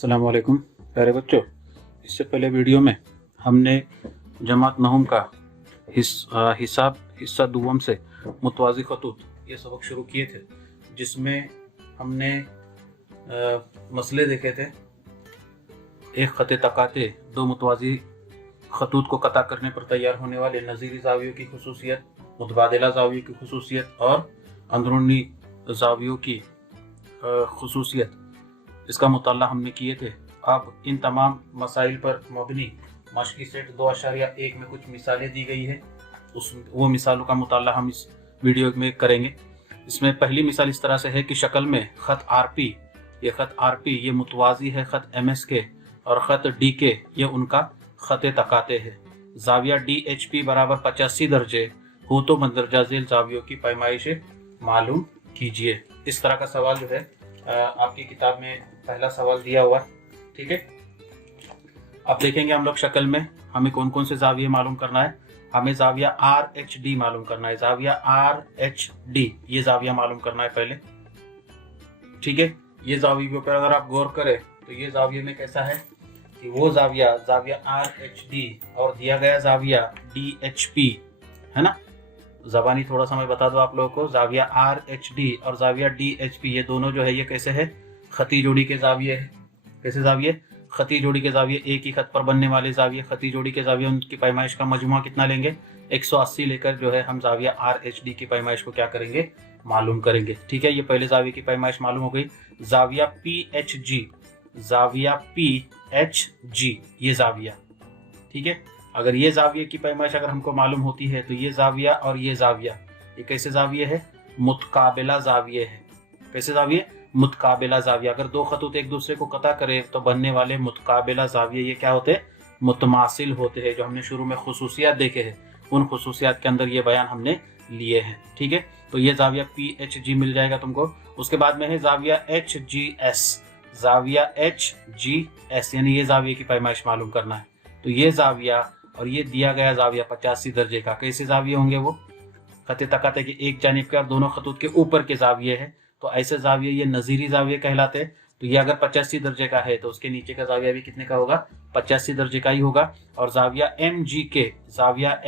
अस्सलाम वालेकुम प्यारे बच्चों। इससे पहले वीडियो में हमने जमात नहुम का हिस्सा दुवम से मुतवाज़ी खतूत ये सबक शुरू किए थे, जिसमें हमने मसले देखे थे। एक ख़त तकाते दो मुतवाज़ी खतूत को कता करने पर तैयार होने वाले नज़ीरी ज़ावियों की खुसूसियत, मुतबादिला ज़ावियों की खुसूसियत और अंदरूनी ज़ावियों की खुसूसियत, इसका मुताला हमने किए थे। अब इन तमाम मसाइल पर मबनी मश्की सेट 2.1 में कुछ मिसालें दी गई है, वो मिसालों का मुताला हम इस वीडियो में करेंगे। इसमें पहली मिसाल इस तरह से है कि शक्ल में ख़त आरपी ये मुतवाज़ी है ख़त MS के, और ख़त DK ये उनका ख़त तकाते है। ज़ाविया DHP बराबर 85 दर्जे हो तो मंदरजा झेल ज़ावियों की पैमाइश मालूम कीजिए। इस तरह का सवाल जो है आपकी किताब में पहला सवाल दिया हुआ है, ठीक है। अब देखेंगे हम लोग शक्ल में हमें कौन कौन से ज़ाविये मालूम करना है। हमें ज़ाविया RHD मालूम करना है। ज़ाविया RHD ये ज़ाविया मालूम करना है पहले, ठीक है। ये ज़ाविये पर अगर आप गौर करें तो ये ज़ाविये में कैसा है कि वो ज़ाविया RHD और दिया गया ज़ाविया DHP है ना। ज़बानी थोड़ा सा मैं बता दूं आप लोगों को, ज़ाविया RHD और ज़ाविया DHP ये दोनों जो है ये कैसे है, खती जोड़ी के ज़ाविये है। कैसे ज़ाविये? खती जोड़ी के ज़ाविये, एक ही खत पर बनने वाले ज़ाविये खती जोड़ी के ज़ाविये, उनकी पैमाइश का मजमुआ कितना लेंगे, 180 लेकर जो है हम ज़ाविया RHD की पैमाइश को क्या करेंगे, मालूम करेंगे, ठीक है। ये पहले ज़ाविये की पैमाइश मालूम हो गई। ज़ाविया PHG ये ज़ाविया, ठीक है। अगर ये ज़ाविये की पैमाइश अगर हमको मालूम होती है तो ये ज़ाविया और ये ज़ाविया ये कैसे ज़ाविये है, मुतकाबिला ज़ाविये है। कैसे ज़ाविये? मुतकाबिला ज़ाविया। अगर दो खतूत एक दूसरे को कता करे तो बनने वाले मुतकाबिला ज़ाविये ये क्या होते हैं, मुतमासिल होते हैं। जो हमने शुरू में खुसूसियात देखे हैं उन खुसूसियात के अंदर ये बयान हमने लिए हैं, ठीक है। तो ये ज़ाविया PHG मिल जाएगा तुमको। उसके बाद में है ज़ाविया HGS यानी ये ज़ाविये की पैमाइश मालूम करना है। तो ये ज़ाविया और ये दिया गया ज़ाविया 85 दर्जे का, कैसे ज़ाविये होंगे वो, खत तकाते के एक जानिब के और दोनों खतूत के ऊपर के ज़ाविये है, तो ऐसे ज़ाविये ये नज़ीरी ज़ाविये कहलाते हैं। तो ये अगर 85 दर्जे का है तो उसके नीचे का ज़ाविया भी कितने का होगा, 85 दर्जे का ही होगा। और ज़ाविया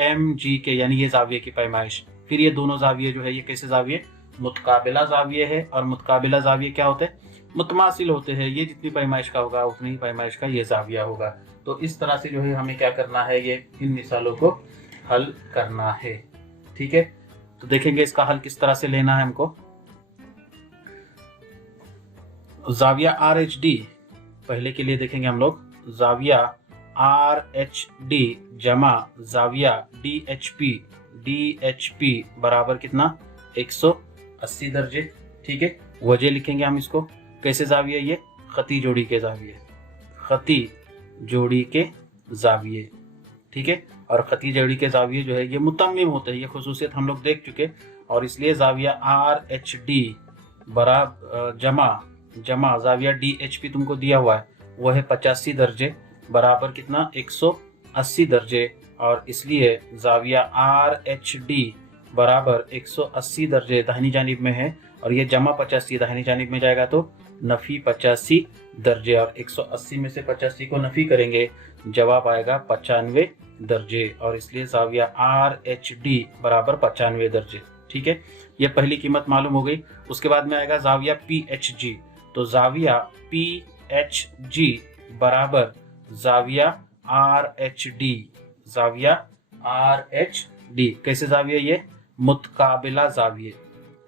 MGK यानी ये ज़ाविये की पैमाइश, फिर ये दोनों ज़ाविये जो है ये कैसे ज़ाविये, मुतकाबिला ज़ाविये है। और मुतकाबिला ज़ाविये क्या होते हैं, मुतमासिल होते हैं। ये जितनी पैमाइश का होगा उतनी ही पैमाइश का ये ज़ाविया होगा। तो इस तरह से जो है हमें क्या करना है, ये इन मिसालों को हल करना है, ठीक है। तो देखेंगे इसका हल किस तरह से लेना है हमको। ज़ाविया RHD पहले के लिए देखेंगे हम लोग, ज़ाविया RHD जमा ज़ाविया DHP बराबर कितना, 180 दर्जे, ठीक है। वजह लिखेंगे हम इसको, कैसे ज़ाविये, ये खती जोड़ी के ज़ाविये, खती जोड़ी के ज़ाविये, ठीक है। और खती जोड़ी के ज़ाविये जो है ये मुतम्मिम होते हैं, ये खुसूसियत हम लोग देख चुके। और इसलिए ज़ाविया RHD बराबर जमा ज़ाविया DHP तुमको दिया हुआ है वो है 85 दर्जे बराबर कितना, 180 दर्जे। और इसलिए ज़ाविया RHD बराबर 180 दर्जे दाहिनी जानिब में है, और ये जमा 85 दाहिनी जानिब में जाएगा तो नफ़ी 85 दर्जे। और 180 में से 85 को नफ़ी करेंगे, जवाब आएगा 95 दर्जे। और इसलिए ज़ाविया RHD बराबर 95 दर्जे, ठीक है। ये पहली कीमत मालूम हो गई। उसके बाद में आएगा ज़ाविया PHG। तो ज़ाविया PHG बराबर ज़ाविया RHD कैसे ज़ाविये, ये मुतकाबिला ज़ाविये।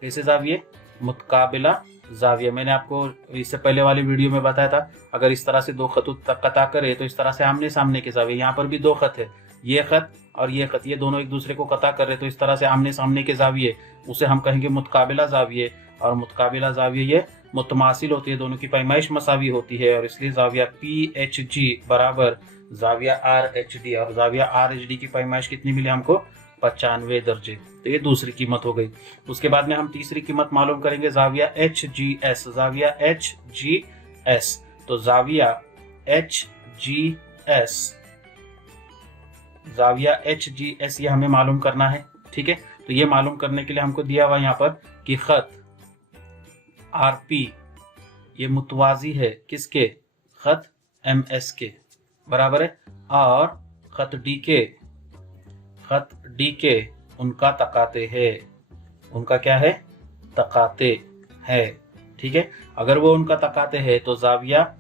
कैसे ज़ाविये, मुतकाबिला ज़ाविया। मैंने आपको इससे पहले वाली वीडियो में बताया था, अगर इस तरह से दो खतूत कता करे तो इस तरह से आमने सामने के ज़ाविये, यहाँ पर भी दो खत है, ये खत और ये खत, ये दोनों एक दूसरे को कता कर रहे तो इस तरह से आमने सामने के ज़ाविये, उसे हम कहेंगे मुतकाबिला ज़ाविये। और मुतकाबिला ज़ाविये ये मुतमासिल होती है, दोनों की पैमाइश मसावी होती है। और इसलिए ज़ाविया PHG बराबर ज़ाविया RHD, और ज़ाविया RHD की पैमाइश कितनी मिली हमको, 95 दर्जे। तो ये दूसरी कीमत हो गई। उसके बाद में हम तीसरी कीमत मालूम करेंगे, ज़ाविया HGS। तो ज़ाविया HGS ये हमें मालूम करना है, ठीक है। तो ये मालूम करने के लिए हमको दिया हुआ यहाँ पर कि खत RP ये मुतवाज़ी है किसके, खत MS के बराबर है, और खत D के उनका तकाते है, उनका क्या है, तकाते है। ठीक है, अगर वो उनका तकाते है तो जाविया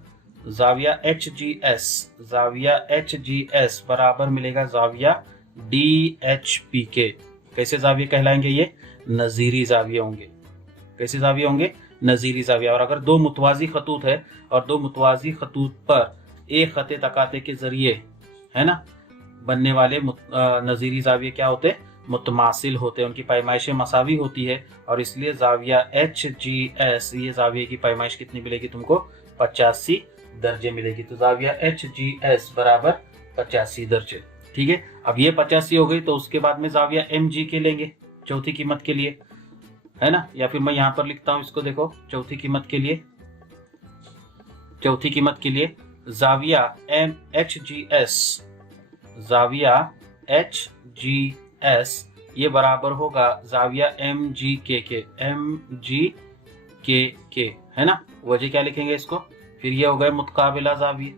HGS बराबर मिलेगा जाविया DHP के। कैसे जाविये कहलाएंगे ये, नजीरी जाविये होंगे। कैसे जाविये होंगे, नजीरी जाविया। और अगर दो मुतवाजी खतूत है और दो मुतवाजी खतूत पर एक खत तकाते के जरिए है ना बनने वाले नजीरी जाविये क्या होते, मुतमासिल होते हैं, उनकी पैमाइश मसावी होती है, और इसलिए जाविया HGS ये जाविये की पैमाइश कितनी मिलेगी तुमको, 85 दर्जे मिलेगी। तो जाविया HGS बराबर 85 दर्जे। ठीक है, अब ये 85 हो गई, तो उसके बाद में जाविया MG के लेंगे चौथी कीमत के लिए, है ना, या फिर मैं यहाँ पर लिखता हूँ इसको, देखो चौथी कीमत के लिए जाविया HGS ये बराबर होगा जाविया MG के, है ना। वजह क्या लिखेंगे इसको, फिर ये हो गए मुतकाबिला जाविये।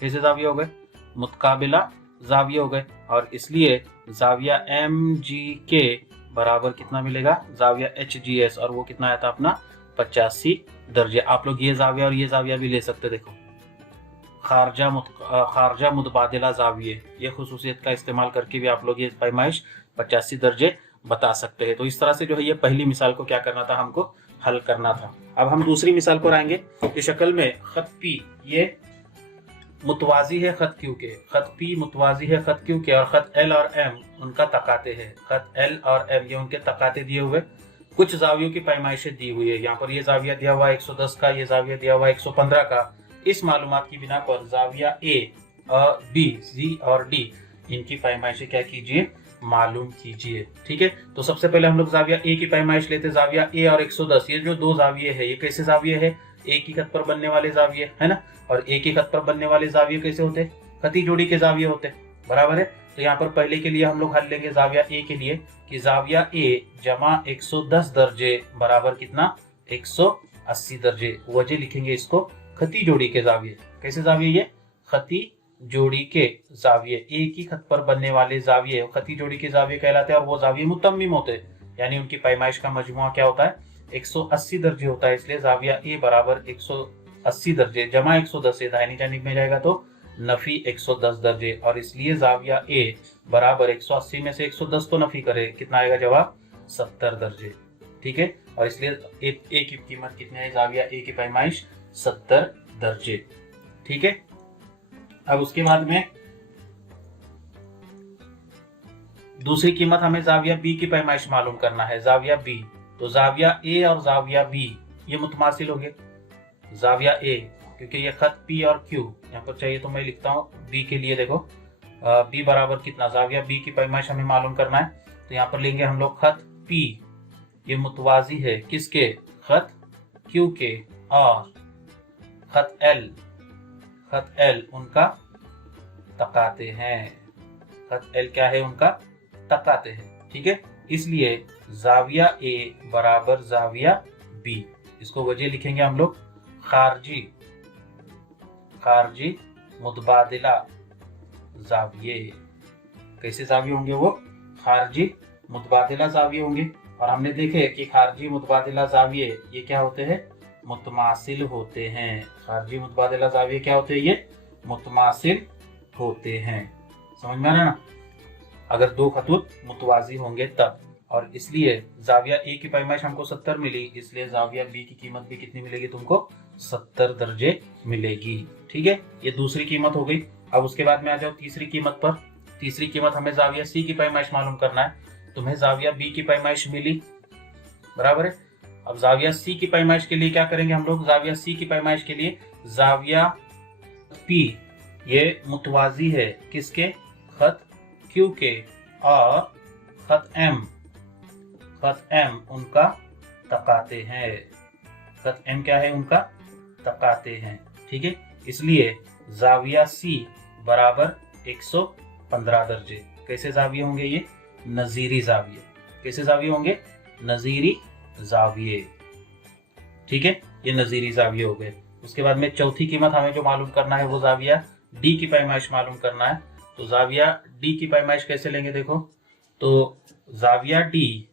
कैसे जाविये हो गए, मुतकाबिला जाविये हो गए, और इसलिए जाविया MG के बराबर कितना मिलेगा, जाविया HGS, और वो कितना आया था अपना 85 दर्जे। आप लोग ये जाविया और ये जाविया भी ले सकते, देखो खारजा मुतबादिला जाविये, ये खुसूसियत का इस्तेमाल करके भी आप लोग ये पैमाइश 85 दर्जे बता सकते हैं। तो इस तरह से जो है ये पहली मिसाल को क्या करना था, हमको हल करना था। अब हम दूसरी मिसाल पर आएंगे कि शक्ल में खत P ये मुतवाजी है खत Q के, खत P मुतवाजी है खत Q के, और खत L और M उनका तकाते है, खत L और M ये उनके तकाते दिए हुए, कुछ जावियों की पैमाइशें दी हुई है। यहाँ पर ये जाविया दिया हुआ 110 का, ये जाविया दिया हुआ 115 का। इस मालूमात की बिना पर जाविया A और B, C और D इनकी पैमाइशें क्या कीजिए, मालूम कीजिए। ठीक है, तो सबसे पहले हम लोग जाविया A की पैमाइश लेते, जाविया A और 110, ये जो दो जाविये है ये कैसे जाविये है, एक ही खत पर बनने वाले जाविये, है ना। और एक ही खत पर बनने वाले जाविये कैसे होते, खती जोड़ी के जाविये होते, बराबर है। तो यहाँ पर पहले के लिए हम लोग हल लेंगे जाविया A के लिए कि जाविया A जमा 110 दर्जे बराबर कितना, 180 दर्जे। वजह लिखेंगे इसको, खती जोड़ी के जाविये। कैसे जाविये, ये खती जोड़ी के जाविये, एक ही खत पर बनने वाले जाविये खती जोड़ी के जाविये कहलाते हैं, और वो जाविये मुतम्मिम होते हैं, यानी उनकी पैमाइश का मजमुआ क्या होता है, 180 दर्जे होता है। इसलिए जाविया A बराबर 180 दर्जे जमा 110 से दाहिनी जानिब में जाएगा तो नफी 110 दर्जे, और इसलिए जाविया A बराबर 180 में से 110 को नफी करे, कितना आएगा जवाब, 70 दर्जे। ठीक है, और इसलिए A की कीमत कितनी है, जाविया A की पैमाइश 70 दर्जे। ठीक है, अब उसके बाद में दूसरी कीमत हमें जाविया B की पैमाइश मालूम करना है, जाविया B। तो जाविया A और जाविया B ये मुतमासिल हो गए। जाविया A क्योंकि ये खत P और Q यहाँ पर चाहिए तो मैं लिखता हूँ B के लिए, देखो B बराबर कितना, जाविया B की पैमाइश हमें मालूम करना है। तो यहाँ पर लेंगे हम लोग खत P, ये मुतवाजी है किसके, खत Q के, और खत L उनका तकाते हैं, खत L क्या है, उनका तकाते हैं। ठीक है, इसलिए जाविया A बराबर जाविया B। इसको वजह लिखेंगे हम लोग, खारजी मुतबादिला जाविये। कैसे जाविये होंगे वो, खारजी मुतबादिला जाविये होंगे। और हमने देखे कि खारजी मुतबादिला जाविये ये क्या होते हैं, मुतमासिल होते हैं। खारजी मुतबादिला जाविये क्या होते हैं, ये मुतमासिल होते हैं। समझ में आ रहा है ना, अगर दो खतूत मुतवाजी होंगे तब। और इसलिए जाविया A की पैमाइश हमको 70 मिली, इसलिए जाविया B की कीमत भी कितनी मिलेगी तुमको, 70 दर्जे मिलेगी। ठीक है, ये दूसरी कीमत हो गई। अब उसके बाद में आ जाओ तीसरी कीमत पर। तीसरी कीमत हमें जाविया C की पैमाइश मालूम करना है। तुम्हें जाविया B की पैमाइश मिली, बराबर है। अब जाविया C की पैमाइश के लिए क्या करेंगे हम लोग, जाविया C की पैमाइश के लिए जाविया P ये मुतवाजी है किसके, खत Q के, और खत M उनका तकाते हैं। खत M क्या है, उनका तकाते हैं। ठीक है, इसलिए जाविया C बराबर 115 दर्जे। कैसे जाविये होंगे ये, नजीरी जाविये। कैसे जाविये होंगे, नजीरी जाविये। ठीक है, ये नजीरी जाविये हो गए। उसके बाद में चौथी कीमत हमें जो मालूम करना है वो जाविया डी की पैमाइश मालूम करना है। तो जाविया डी की पैमाइश कैसे लेंगे देखो, तो जाविया डी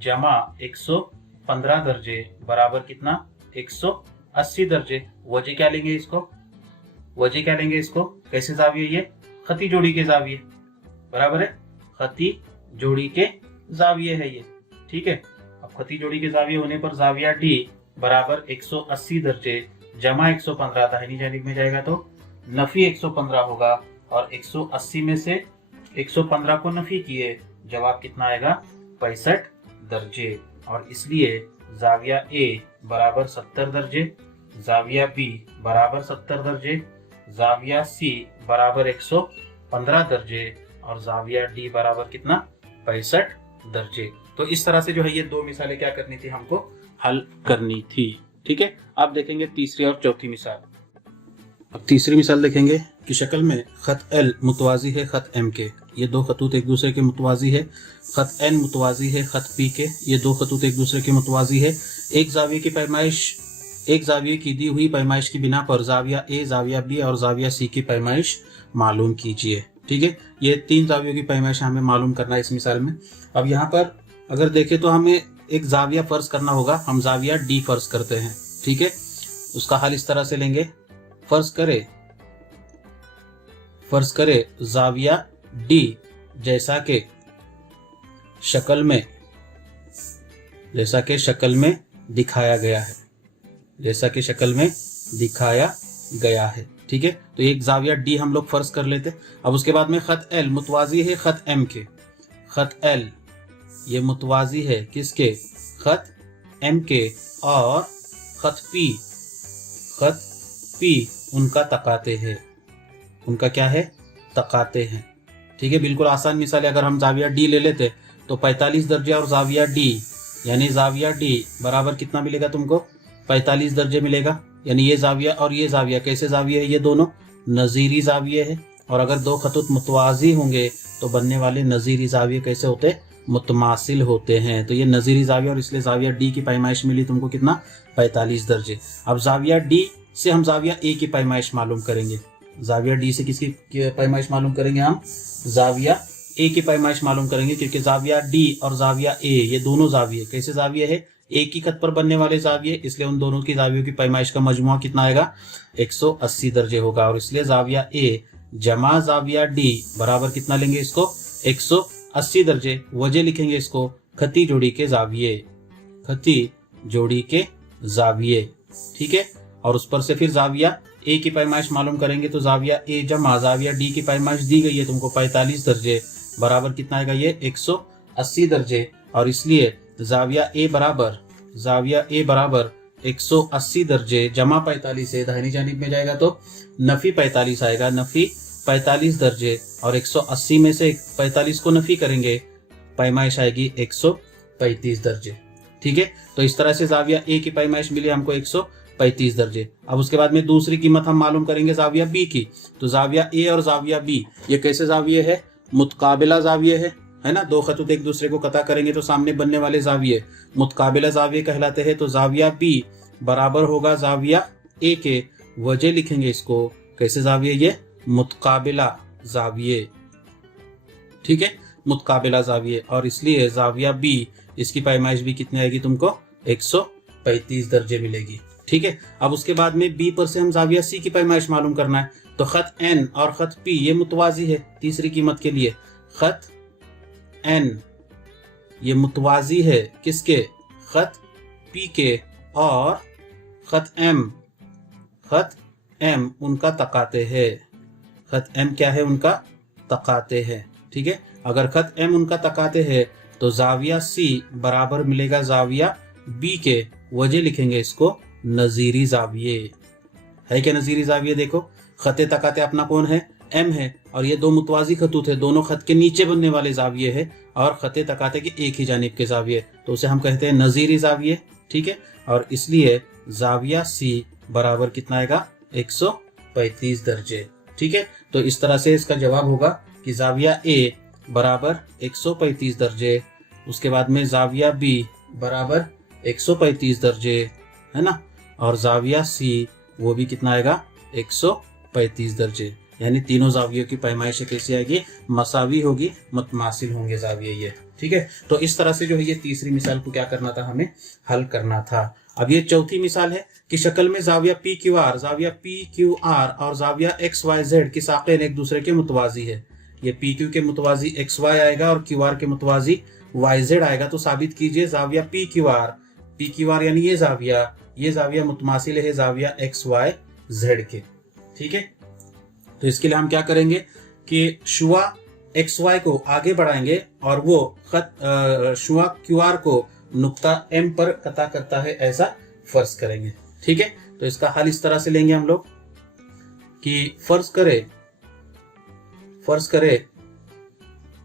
जमा 115 दर्जे बराबर कितना 180 दर्जे। वजह क्या लेंगे इसको, वजह क्या लेंगे इसको, कैसे जाविये, ये खती जोड़ी के जाविये बराबर है, खती जोड़ी के जाविये है ये, ठीक है। अब खती जोड़ी के जाविये होने पर जाविया डी बराबर 180 दर्जे जमा 115 दाहिनी जानिब में जाएगा तो नफी 115 होगा, और 180 में से 115 को नफी किए, जवाब कितना आएगा 65 दर्जे। और इसलिए जाविया ए बराबर 70 दर्जे, जाविया बी बराबर 70 दर्जे, जाविया सी बराबर 115 दर्जे, और जाविया डी बराबर कितना 65 दर्जे। तो इस तरह से जो है ये दो मिसालें क्या करनी थी, हमको हल करनी थी, ठीक है। अब देखेंगे तीसरी और चौथी मिसाल। अब तीसरी मिसाल देखेंगे कि शक्ल में खत एल मुतवाजी है खत एम के, ये दो खतूत एक दूसरे के मुतवाजी है। खत एन मुतवाजी है खत पी के, ये दो खतूत एक दूसरे के मुतवाजी है। एक जाविये की पैमाइश, एक जाविये की दी हुई पैमाइश की बिना पर जाविया ए, जाविया बी और जाविया सी की पैमाइश मालूम कीजिए, ठीक है। ये तीन जावियों की पैमाइश हमें मालूम करना है इस मिसाल में। अब यहाँ पर अगर देखें तो हमें एक जाविया फर्ज करना होगा, हम जाविया डी फर्ज करते हैं, ठीक है। उसका हल इस तरह से लेंगे, फर्ज करे जाविया डी जैसा के शक्ल में दिखाया गया है, जैसा कि शक्ल में दिखाया गया है, ठीक है। तो एक जाविया डी हम लोग फर्ज कर लेते। अब उसके बाद में खत एल मुतवाजी है खत एम के, खत एल ये मुतवाजी है किसके, खत एम के, और खत पी उनका तकाते हैं, उनका क्या है तकाते हैं, ठीक है। बिल्कुल आसान मिसाल है, अगर हम जाविया डी ले लेते तो 45 दर्जे और जाविया डी, यानी जाविया डी बराबर कितना मिलेगा तुमको 45 दर्जे मिलेगा। यानी ये जाविया और ये जाविया कैसे जाविया है, ये दोनों नजीरी जाविये है, और अगर दो खतूत मुतवाजी होंगे तो बनने वाले नजीरी जाविये कैसे होते हैं, मुतमासिल होते हैं। तो ये नजीरी जाविया, और इसलिए जाविया डी की पैमाइश मिली तुमको कितना 45 दर्जे। अब जाविया डी से हम जाविया ए की पैमाइश मालूम करेंगे, जाविया डी से किसकी पैमाइश मालूम करेंगे, हम जाविया ए की पैमाइश मालूम करेंगे, क्योंकि जाविया डी और जाविया ए ये दोनों जाविये कैसे जाविये है, एक ही खत पर बनने वाले जाविये, इसलिए उन दोनों की जावियों की पैमाइश का मजमुआ कितना आएगा 180 दर्जे होगा। और इसलिए जाविया ए जमा जाविया डी बराबर कितना लेंगे इसको 180 दर्जे। वजह लिखेंगे इसको खती जोड़ी के जाविये, खती जोड़ी के जाविये, ठीक है। और उस पर से फिर जाविया ए की पैमाइश मालूम करेंगे, तो जाविया ए जमा जाविया डी की पैमाइश दी गई है तुमको 45 दर्जे बराबर कितना आएगा ये 180 दर्जे। और इसलिए जाविया ए बराबर 180 दर्जे जमा 45 है, दाहिनी जानिब में जाएगा तो नफी 45 आएगा, नफी 45 दर्जे, और 180 में से 45 को नफी करेंगे, पैमाइश आएगी 135 दर्जे, ठीक है। तो इस तरह से जाविया ए की पैमाइश मिली हमको 135 दर्जे। अब उसके बाद में दूसरी कीमत हम मालूम करेंगे जाविया बी की। तो जाविया ए और जाविया बी ये कैसे जाविये है, मुतकाबिला जाविये है ना। दो खतूत एक दूसरे को कता करेंगे तो सामने बनने वाले जाविये मुतकाबिला जाविये कहलाते हैं। तो जाविया बी बराबर होगा जाविया ए के, वजह लिखेंगे इसको कैसे जाविये, ये मुतकाबिला जाविये, ठीक है, मुतकाबिला जाविये। और इसलिए जाविया बी इसकी पैमाइश भी कितनी आएगी तुमको 135 दर्जे मिलेगी, ठीक है। अब उसके बाद में बी पर से हम जाविया सी की पैमाइश मालूम करना है। तो खत एन और खत पी ये मुतवाजी है तीसरी कीमत के लिए, खत एन ये मुतवाजी है किसके, खत पी के, और खत एम उनका तकाते है, खत एम क्या है उनका तकाते है, ठीक है। अगर खत एम उनका तकाते है तो जाविया सी बराबर मिलेगा जाविया बी के, वजह लिखेंगे इसको नजीरी जाविये है। क्या नजीरी जाविये, देखो खते तकाते अपना कौन है, एम है, और ये दो मुतवाजी खतूत है, दोनों खत के नीचे बनने वाले जाविये है, और खते तकाते के एक ही जानिब के जाविये, तो उसे हम कहते हैं नजीरी जाविये, ठीक है। और इसलिए जाविया सी बराबर कितना आएगा 135 दर्जे, ठीक है। तो इस तरह से इसका जवाब होगा कि जाविया ए बराबर 135 दर्जे, उसके बाद में जाविया बी बराबर 135 दर्जे, है ना, और जाविया सी वो भी कितना आएगा 135 दर्जे। यानी तीनों जावियों की पैमाइश कैसी आएगी, मसावी होगी, मुतमासिल होंगे जाविये ये। ठीक है, तो इस तरह से जो है ये तीसरी मिसाल को क्या करना था, हमें हल करना था। अब ये चौथी मिसाल है कि शक्ल में जाविया पी क्यू आर, जाविया पी क्यू आर और जाविया एक्स वाई जेड की साक़ेन एक दूसरे के मुतवाजी है। ये पी क्यू के मुतवाजी एक्स वाई आएगा और क्यू आर के मुतवाजी वाई जेड आएगा। तो साबित कीजिए जाविया पी क्यू आर यानी ये जाविया मुतमासिल है जाविया एक्स वाई जेड के। ठीक है, तो इसके लिए हम क्या करेंगे कि शुआ एक्स वाई को आगे बढ़ाएंगे और वो खत शुआ क्यू आर को नुक्ता एम पर कता करता है, ऐसा फर्ज करेंगे। ठीक है, तो इसका हल इस तरह से लेंगे हम लोग कि फर्ज करे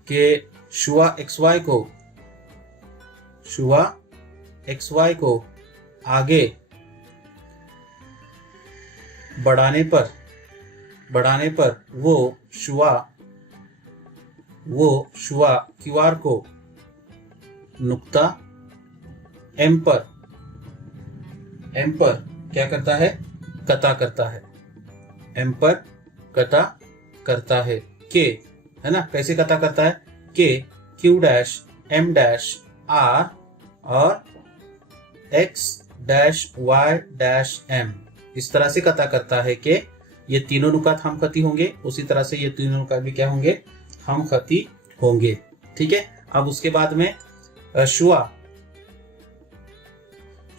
कि शुआ एक्स वाई को आगे बढ़ाने पर वो शुआ क्यू आर को नुक्ता एम पर क्या करता है, कता करता है, एम पर कता करता है के, है ना। कैसे कता करता है, के Q dash M dash R और X dash Y dash M, इस तरह से कता करता है कि ये तीनों नुकात हम खती होंगे, उसी तरह से ये तीनों नुकात भी क्या होंगे, हम खती होंगे। ठीक है, अब उसके बाद में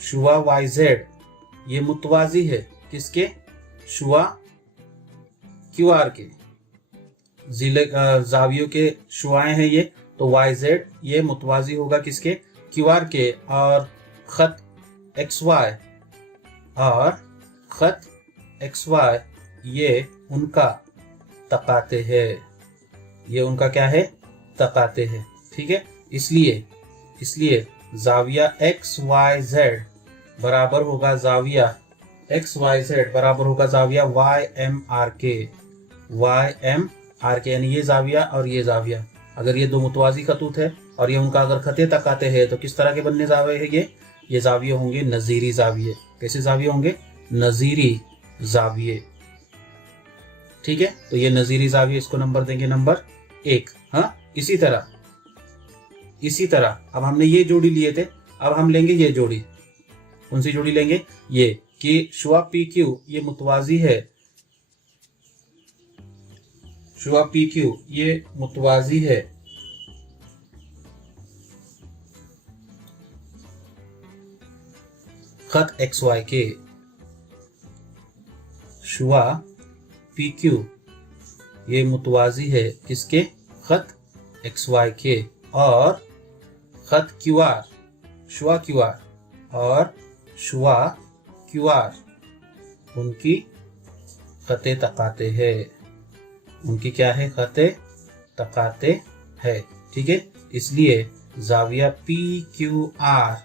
शुआ वाई जेड ये मुतवाजी है किसके, शुआ क्यू आर के, जावियों के शुआएं हैं ये, तो वाई जेड ये मुतवाजी होगा किसके, क्यू आर के, और खत एक्स वाई ये उनका तकाते हैं, ये उनका क्या है, तकाते हैं। ठीक है, इसलिए जाविया एक्स वाई जेड बराबर होगा जाविया वाई एम आर के, यानी ये जाविया और ये जाविया, अगर ये दो मुतवाजी खतूत है और ये उनका अगर खते तकाते हैं तो किस तरह के बनने जाविये है, ये जाविये होंगे नजीरी जाविये। कैसे जाविये होंगे, नजीरी जाविये। ठीक है, तो ये नजीरी जाविये, इसको नंबर देंगे नंबर 1। हाँ, इसी तरह अब हमने ये जोड़ी लिए थे, अब हम लेंगे ये जोड़ी। कौन सी जोड़ी लेंगे, ये कि शुआ पी क्यू ये मुतवाजी है, शुआ पी क्यू ये मुतवाजी है खत एक्स वाई के, शुआ पी क्यू ये मुतवाजी है किसके, खत एक्स वाई के, और खत क्यू आर, शुआ क्यू आर और शुआ क्यू आर उनकी खते तकाते हैं, उनकी क्या है, खते तकाते है। ठीक है, इसलिए जाविया पी क्यू आर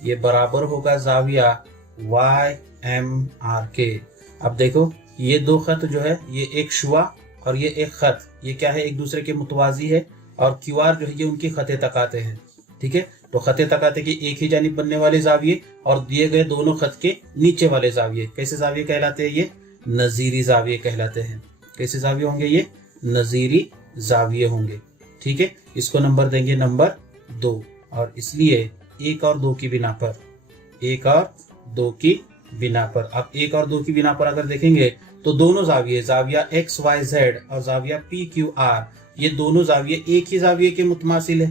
ये बराबर होगा जाविया वाई एम आर के। अब देखो ये दो खत जो है, ये एक शुआ और ये एक खत, ये क्या है, एक दूसरे के मुतवाजी है, और क्यू आर जो है ये उनकी खते तकाते हैं। ठीक है, तो खते तकाते के एक ही जानिब बनने वाले जाविये और दिए गए दोनों खत के नीचे वाले जाविये कैसे जाविये कहलाते हैं, ये नजीरी जाविये कहलाते हैं। कैसे जाविये होंगे, ये नजीरी जाविये होंगे। ठीक है, इसको नंबर देंगे नंबर 2, और इसलिए 1 और 2 की बिना पर, अब 1 और 2 की बिना पर अगर देखेंगे तो दोनों जाविया एक्स वाई जेड और जाविया पी क्यू आर ये दोनों जाविये एक ही जाविये के मुतमासिल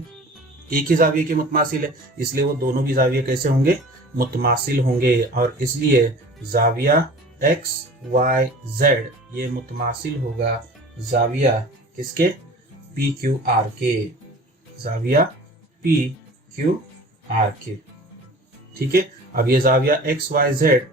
है, इसलिए वो दोनों भी जाविये कैसे होंगे, मुतमासिल होंगे, और इसलिए जाविया एक्स वाई जेड ये मुतमासिल होगा जाविया किसके, पी क्यू आर के, जाविया पी क्यू आर के। ठीक है, अब ये जाविया एक्स वाई जेड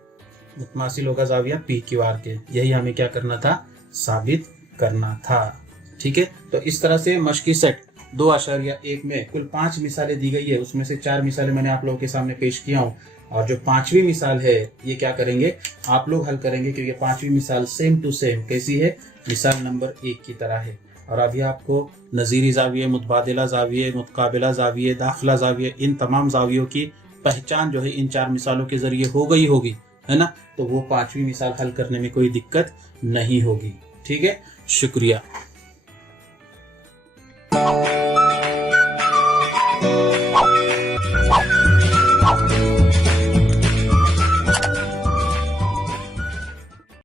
मुतमासिल होगा जाविया पी क्यू आर के, यही हमें क्या करना था, साबित करना था। ठीक है, तो इस तरह से मश्की सेट 2.1 में कुल 5 मिसालें दी गई है, उसमें से 4 मिसालें मैंने आप लोगों के सामने पेश किया हूँ, और जो 5वीं मिसाल है ये क्या करेंगे, आप लोग हल करेंगे, क्योंकि 5वीं मिसाल सेम टू सेम कैसी है, मिसाल नंबर 1 की तरह है। और अभी आपको नज़ीरी जाविये, मुतबादिला जाविये, मुतकाबिला जाविये, दाखिला जाविये, इन तमाम जावियों की पहचान जो है इन 4 मिसालों के जरिए हो गई होगी, है ना, तो वो 5वीं मिसाल हल करने में कोई दिक्कत नहीं होगी। ठीक है, शुक्रिया।